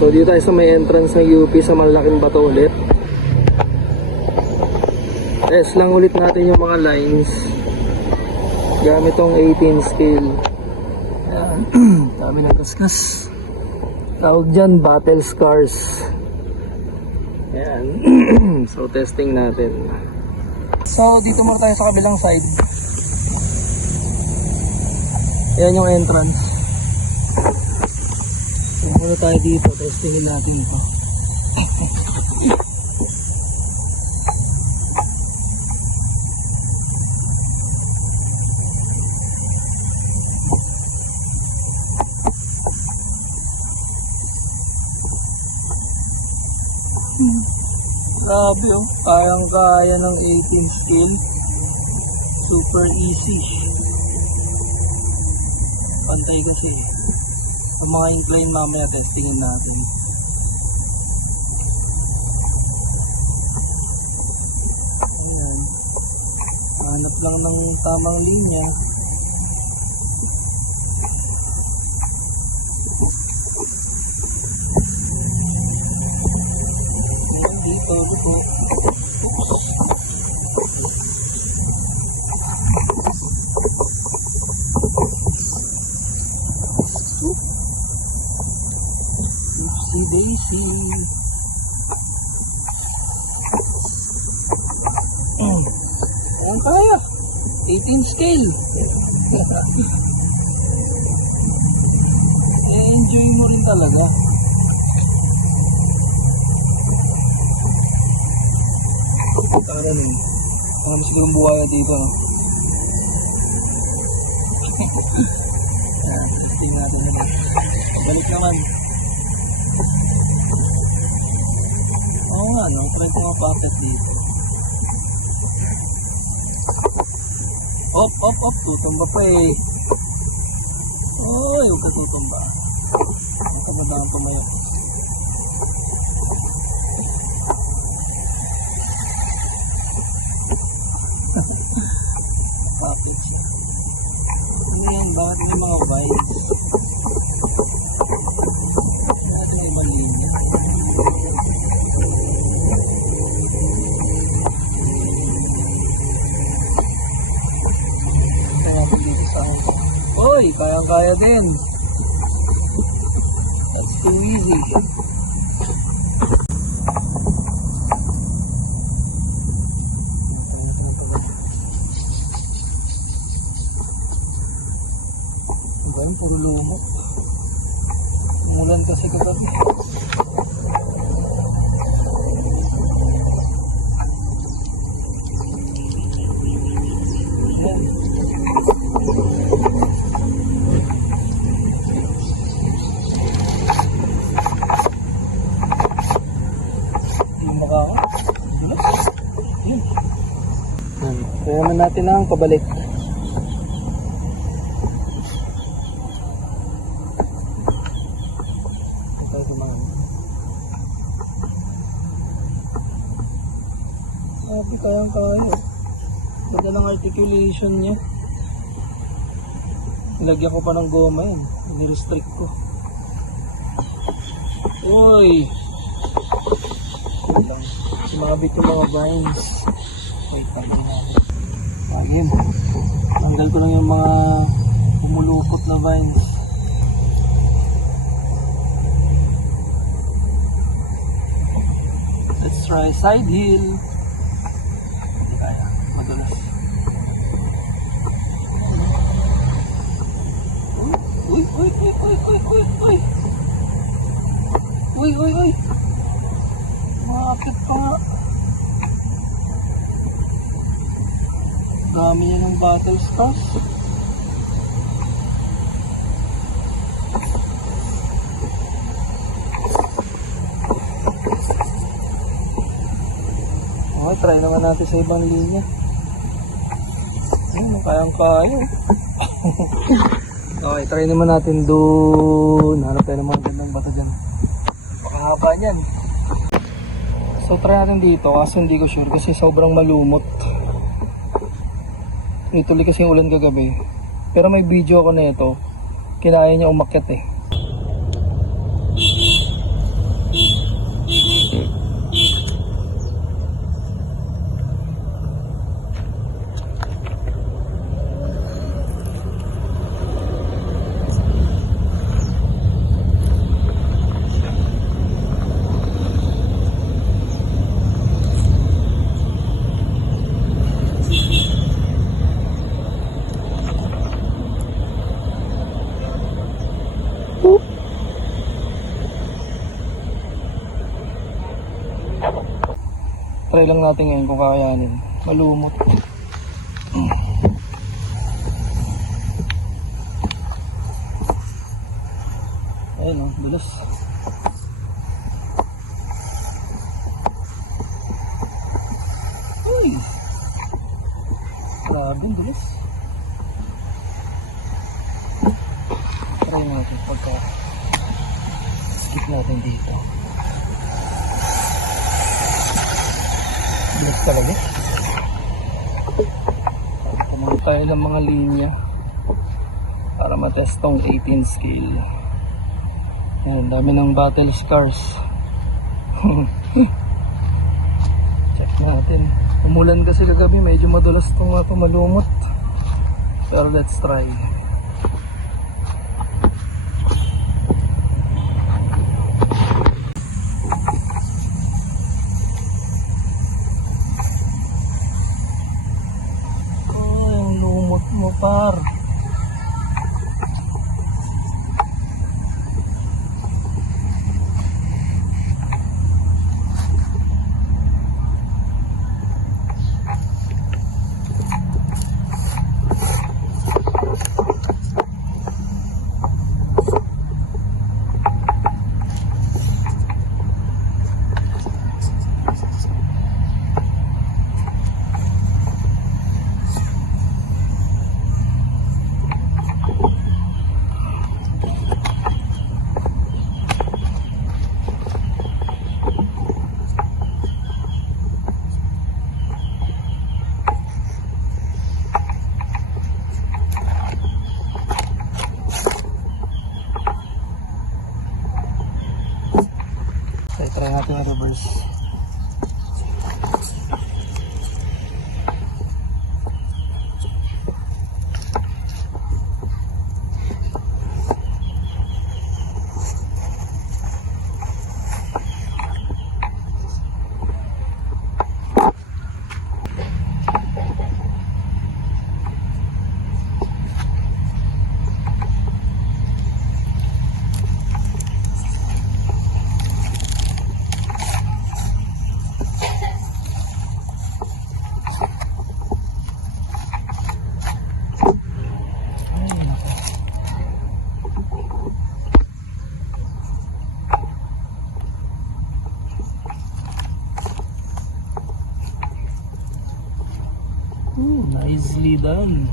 So dito tayo sa may entrance ng UP sa Malaking Bato ulit. Test lang ulit natin yung mga lines gamit tong 18 scale. Ayan. Dami ng kaskas. Tawag dyan, battle scars. Ayan. So testing natin. So dito muna tayo sa kabilang side. Ayan yung entrance. So muna tayo dito, testingin natin ito. Grabe oh, kayang-kaya ng 18 scale. Super easy. Pantay kasi. Ang mga incline mamaya testingin natin. Ayan. Hanap lang ng tamang linya. Dito, dito. Oopsie daisy. Ayan kaya. 18 scale. Enjoy mo rin talaga. Ano nun? Mga mas ligong buhaya dito, no? Tingnan natin naman. Balik naman. Oo nga, no? Try ko mapaket dito. Op, op, op. Tutumba pa eh. Oy, huwag ka tutumba. Huwag ka madaan tumayo. Ayan, bakit may mga vibes? Natin ay malinis. Kaya dito sa akin. Uy, kayang-kaya din. That's too easy. Ayun, puro lumot. Umulan kasi kagabi. Ayan. Yung maka ako. Ayan. Kaya naman natin ang pabalik. Sabi kayang-kaya. Ganda ng articulation niya. Nilagyan ko pa ng goma yun. Nirestrict ko. Uy! Sumabit yung mga vines. Wait, tanggal natin. Ayun. Tanggal ko lang yung mga pumulupot na vines. Let's try side hill. Uy, uy, uy, uy, uy, uy, uy. Uy, uy, uy. Makakit pa nga. Dami niya ng battle scars. Okay, try naman natin sa ibang linya. Ayun, kayang-kaya. Okay, try naman natin doon. Hanap tayo ng mga gandang bato dyan. Pakahaba dyan. So try natin dito kasi hindi ko sure kasi sobrang malumot. Ituloy kasi yung ulan kagabi. Pero may video ako na ito. Kinaya niya umakyat eh. Try lang natin ngayon kung kakayanin. Malumot. Ayun o, bilis. Uy! Grabe, bilis. Try natin pagka skip natin dito. Bilis talaga. Tanong tayo ng mga linya para matest tong 18 scale. Ayan, dami ng battle scars. Check natin. Umulan kasi kagabi, medyo madulas itong mga malumot. Pero let's try. Oh, yung lumot mo par. Try natin ang reverse. Nicely done.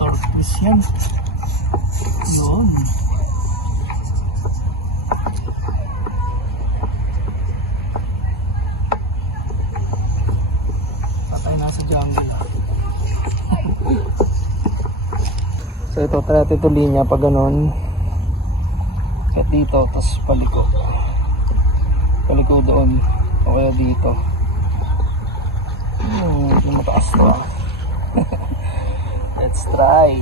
Tortoise yan. Yun. Patay na sa jungle. So ito, try natin ito linya pag ganun. At dito, tapos paliko. Paliko doon. O kaya dito. Mataas na. Let's try.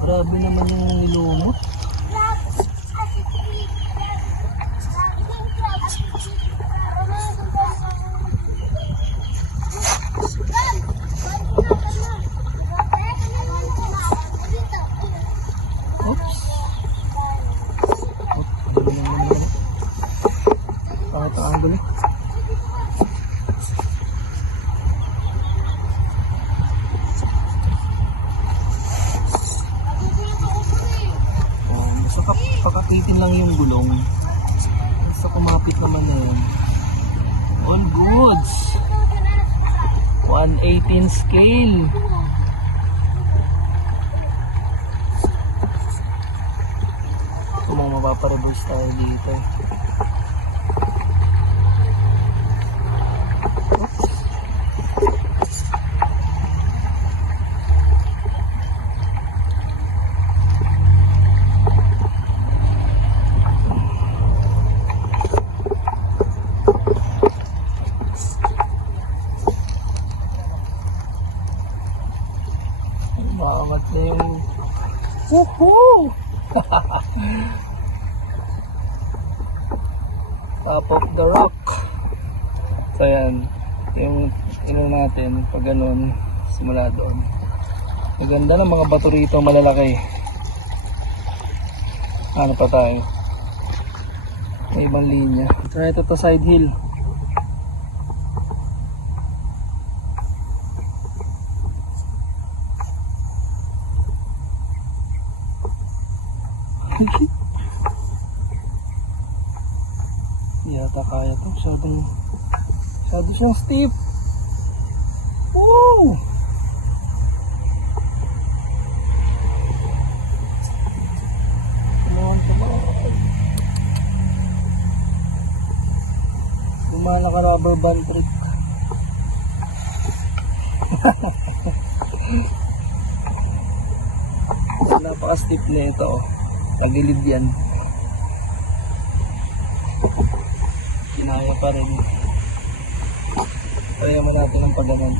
Grabe naman yung nilumot. Oops. Pangit ang angle eh. Basta pakakitin lang yung gulong. Basta kumapit naman na yan. All goods. 1/18 scale. Ito mga mapapareverse tayo dito. Bawat na yung woohoo! Top of the rock. So yan, yung natin pag ganun, simula doon. Maganda ng mga bato rito, malalaki. Ano pa tayo? May ibang linya. Try ito to side hill. Yata kaya to. Masyado siyang steep. Woo! Dumana ka rubber band trick. Napaka-steep na ito. Nagilid yan. Kinaya pa rin. Kaya mo natin ang pagdanan.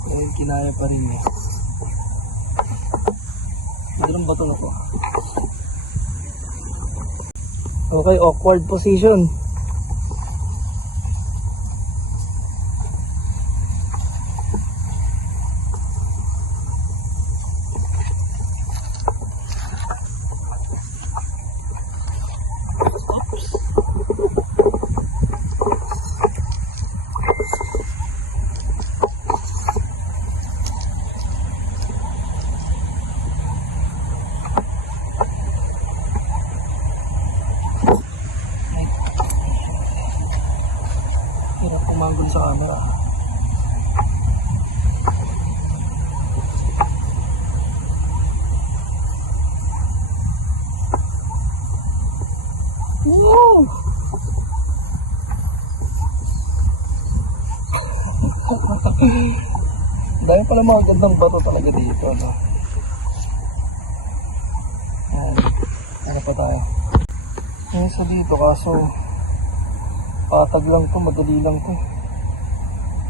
Kaya kinaya pa rin eh. Meron ba ito na po? Okay, awkward position. Hirap kumagod sa camera. Woo! Dahil pala mga gandang bato talaga dito, no? Ano pa tayo? Yung sa dito, kaso patag lang to, madali lang to.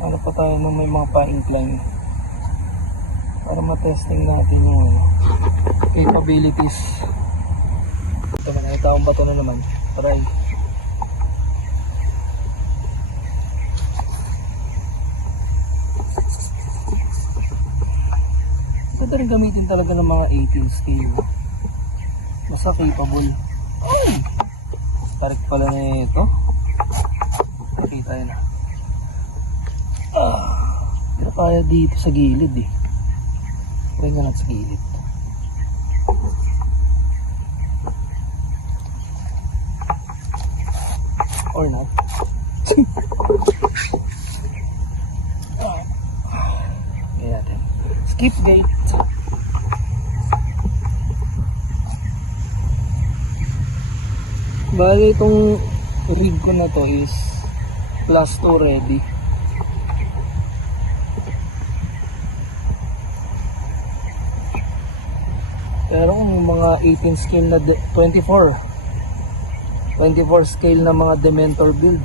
Ano pa tayo na may mga pa-incline para matesting natin yung capabilities. Ito man, ay taong bato na naman. Try. Ito rin gamitin talaga ng mga 18 scale. Basta capable. Ay! Tarik pala na ito. Nakita yun na. Pero kaya dito sa gilid eh. Pwede nga lang sa gilid. Or not. Ayan natin. Skip gate. Bali itong rig ko na to is plus 2 ready. Pero kung mga 18 scale na 24 scale na mga Dementor build,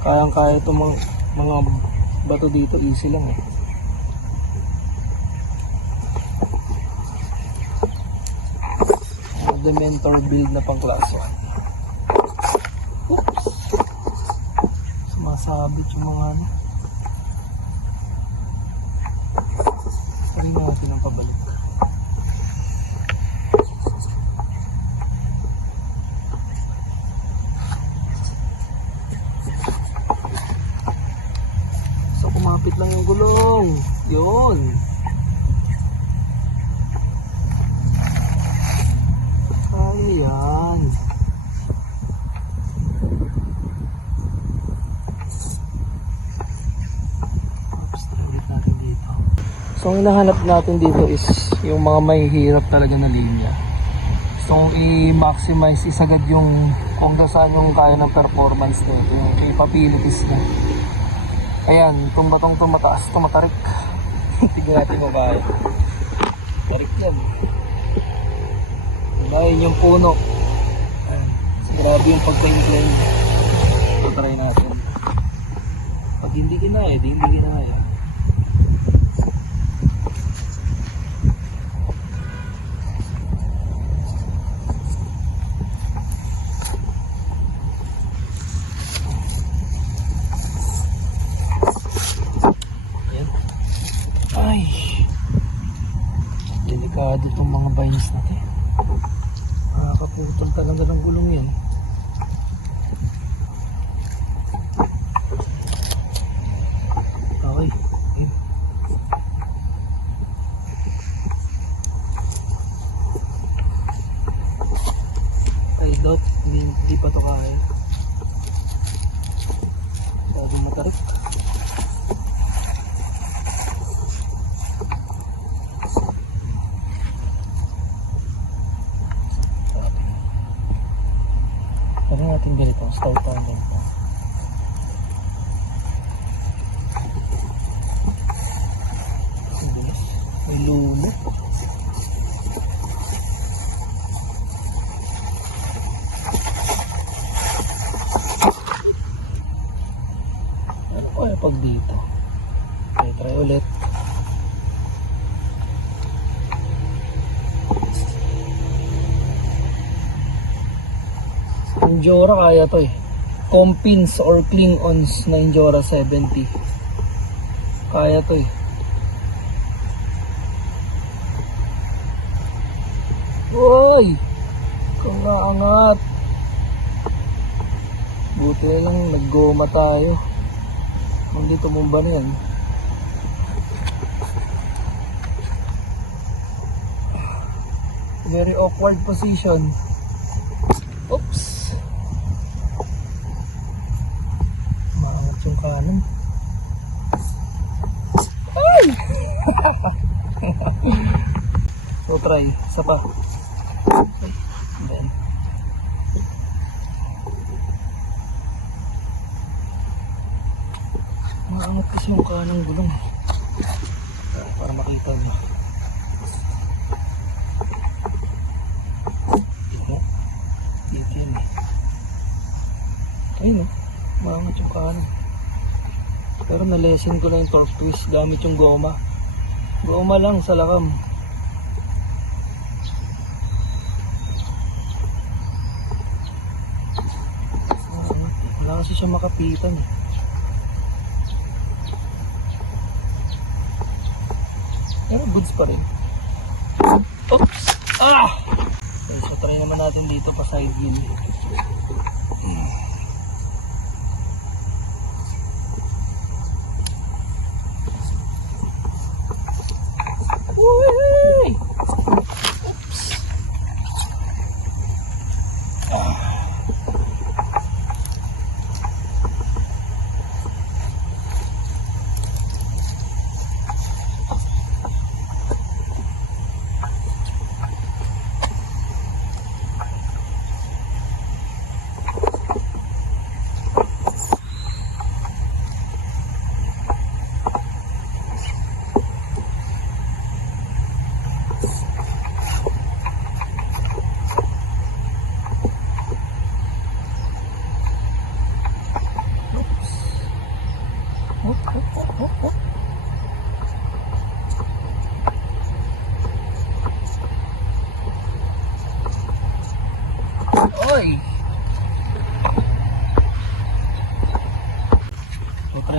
kayang-kaya itong mga bato dito, easy lang eh. Mga Dementor build na pang class 1. Oops, sumasabit yung mga ano. Sabi natin ang pabalik. Kumapit lang yung gulong. Yun. Ayan. Natin dito. So ang hinahanap natin dito is yung mga may hirap talaga na linya. So i-maximize isagad yung kung saan yung kaya ng performance nito. Yung capabilities na. Ayan, itong batong tumataas, tumatarik. Tignan natin babae. Tarik yan. Ayan yung puno. Ayan. Grabe yung pagka-incline. So, try natin. Pag hindi kinaya, di hindi kinaya. Ay, delikado itong mga vines natin. Nakakaputol talaga ng gulong yan. Okay, yun. I doubt hindi pa ito kaya. Sabi matarik. Sabi natin ganito, start on ganito. May lulo. Ano kaya pag dito? Okay, try ulit. Injora kaya to eh. Compins or cling-ons na Injora 70. Kaya to eh. Uy! Kangaangat! Buti na lang naggoma tayo. Hindi tumumba na yan. Very awkward position. Oops! Maangat yung kanan. Ay! So try, isa pa. Then, maangat kasi yung kanang gulong para makita nyo. Dito yan eh. Ayun o, maangat yung kanan. Pero na-lessen ko na yung torque twist gamit yung goma. Goma lang sa lakam. Wala kasi siya makapitan. Pero goods pa rin. Oops! Ah! Okay, so try naman natin dito pa side wheel. Uy!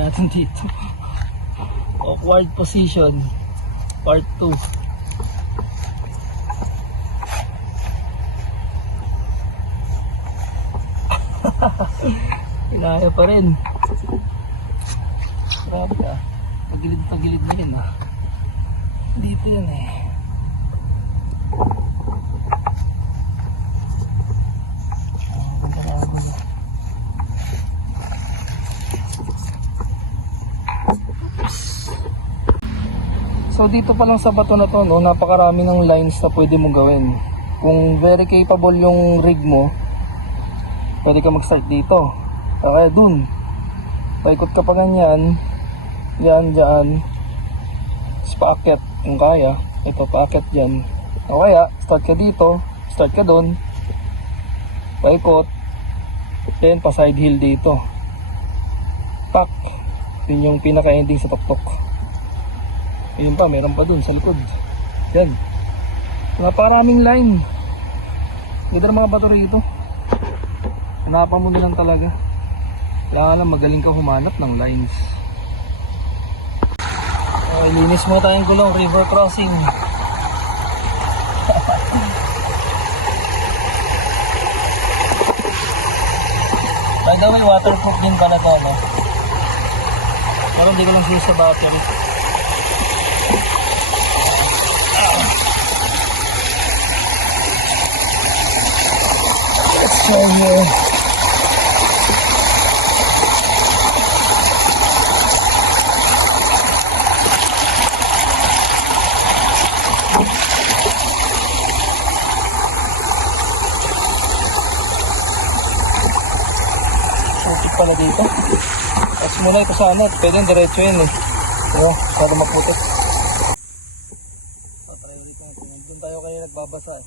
natin dito. Awkward position. Part 2. Kinaya pa rin. Grabe ah. Pagilid-pagilid na yun ah. Dito yun eh. So dito pa lang sa bato na to, no, napakarami ng lines na pwede mong gawin. Kung very capable yung rig mo, pwede ka mag-start dito. Kaya dun, paikot ka pa ganyan, dyan, paakyat kung kaya. Ito, paakyat dyan. O kaya, start ka dito, start ka dun, paikot, then pa side hill dito. Pak, yun yung pinaka-ending sa tuktok. Ayun pa, meron pa dun sa likod. Yan. Naparaming line. Ganda ng mga bato rito. Hanapan mo nilang talaga. Kaya lang magaling ka humanap ng lines. Okay, linis mo tayong gulong, river crossing. By the way, waterproof din pala ito, no? Pero hindi ko lang siya sa battery. Let's show you. Putik pala dito. Tapos muna ito sana. Pwede diretso yun eh. Pero, para maputik. Patry ulit natin. Doon tayo kayo nagbabasa eh.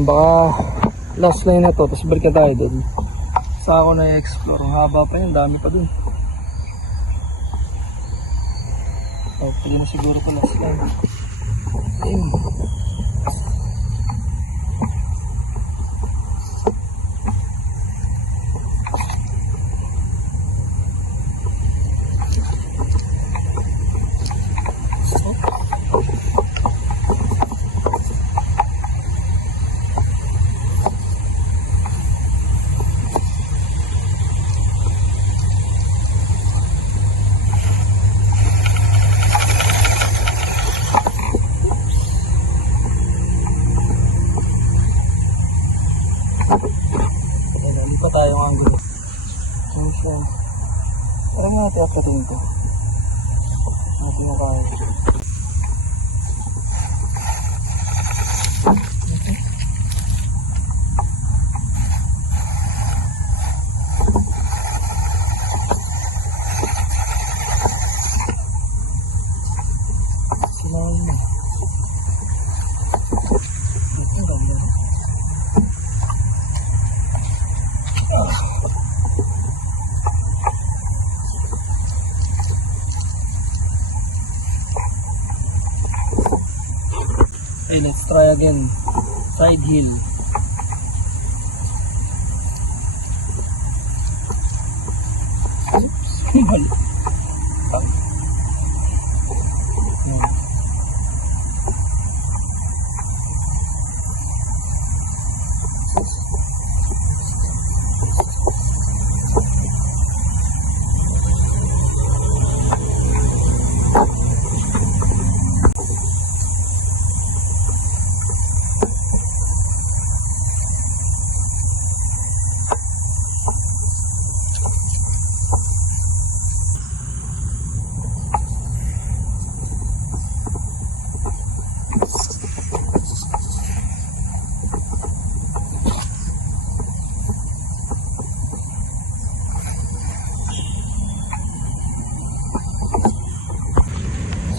Baka last line na to, tapos balik na tayo dun. Sa ako na i-explore, haba pa yun, dami pa dun. Okay na siguro ko last line. Ayun. Tayo ang gulo. So, parang nga ito ako dito. Ang pinakaw. Okay, let's try again. Side hill. Oops.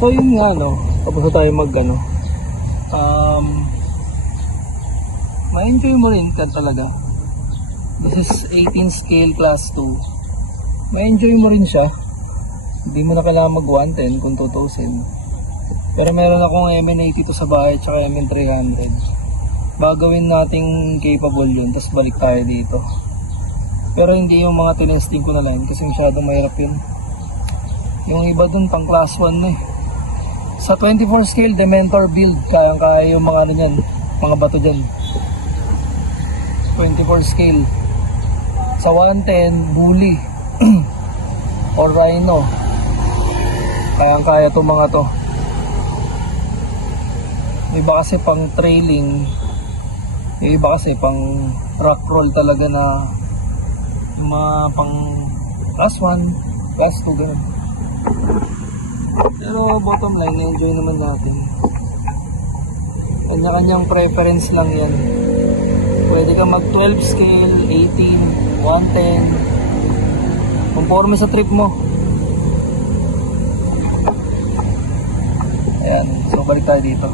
So yun nga no, tapos na tayo mag ano, ma-enjoy mo rin ka talaga. This is 18 scale class 2. Ma-enjoy mo rin siya. Hindi mo na kailangan mag 110 kung tutusin. Pero meron akong MN82 sa bahay tsaka MN300. Bagawin nating capable yun, tapos balik tayo dito. Pero hindi yung mga tinesting ko na line kasi masyadong mahirap yun. Yung iba dun pang class 1 na eh. Sa 24 scale, Dementor build, kaya yung mga ano dyan, mga bato dyan. 24 scale. Sa 110, Bully or Rhino, kaya itong mga to. Yung iba kasi pang trailing, yung iba kasi pang rock roll talaga na pang class 1, class 2 ganun. Pero bottom line, enjoy naman natin. Kanya-kanyang preference lang yan. Pwede ka mag 12 scale, 18, 110. Conforme sa trip mo. Ayan, so balik tayo dito.